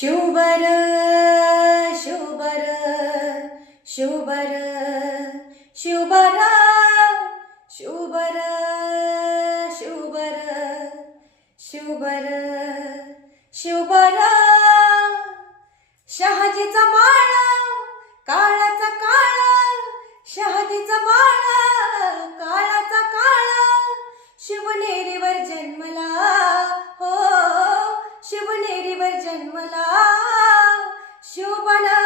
शुभर शुभर शुभर शुभर शुभर शुभर शुभर शुभर शहाजीचा माळा काळाचा काळा शहाजीचा माळा काळाचा काळा शिवनेरीवर जन्मला हो शिवनेरीवर जन्मला शोभना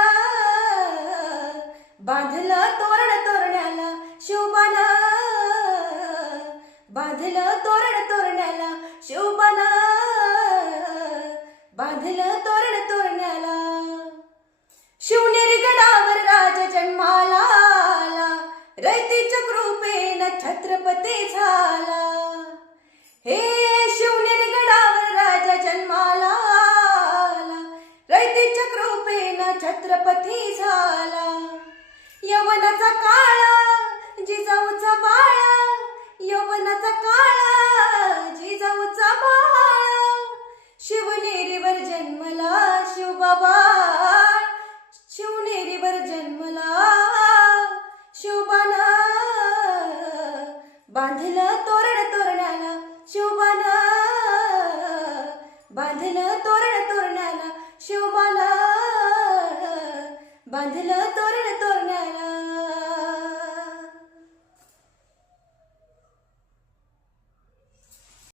बांधलं तोरण तोरण्याला शोभना बांधलं तोरण तोरण्याला शोभना बांधलं तोरण तोरण्याला शिवनेरी गडावर राज जन्माला आला रयतेच्या कृपेनं छत्रपती झाला हे शिवनेरी गडावर राजा जन्माला आला रयतेच्या कृपेनं छत्रपती झाला यवनाचा काळा जिजाऊचा बाळा यवनाचा काळा जिजाऊचा बाळा शिवनेरीवर जन्मला शिवबाबा शिवनेरीवर जन्मला शोभना बांधलं तोरण तोरण्याला शोभना बांधलं तोरण तोरण्याला शोभना बांधलं तोरण तोरण्याला